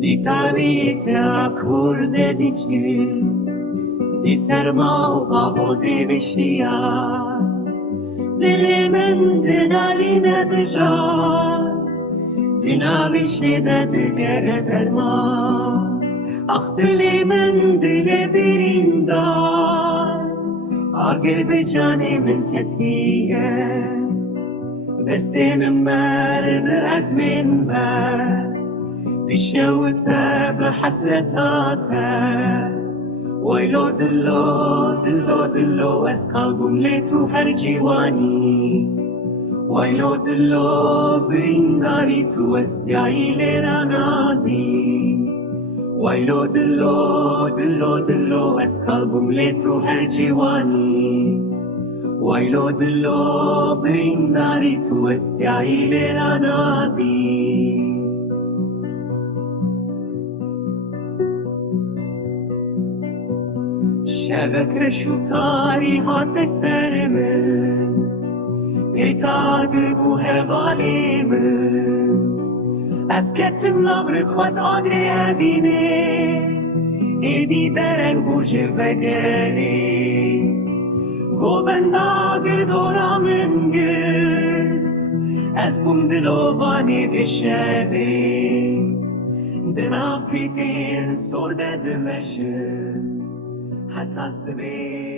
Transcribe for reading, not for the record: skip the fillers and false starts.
دی تابیت کرده دیچی دی سرما و باوزی بشیا دل من دنالی ندجا دنا بشده دگر درما آخ دل من دل بریندار اگر به جان من کتیه دست من مرن از من بر دشوته بحسرتاته ويلو دلو دلو دلو اسقلبم ليتو هر جواني ويلو دلو بينداري تو استيعي لنا نازي ويلو دلو دلو دلو اسقلبم ليتو هر جواني ويلو دلو بينداري تو استيعي لنا نازي شبک رشوتاری هات سر من پیتار بگو حوالی من از کتم نغرقات آدری اوینه ایدی درن بوجه وگری گووند آگر دورا من گرد از بوم دلوانی بشوی دناف پیتین سرده دمشه حتی سبیل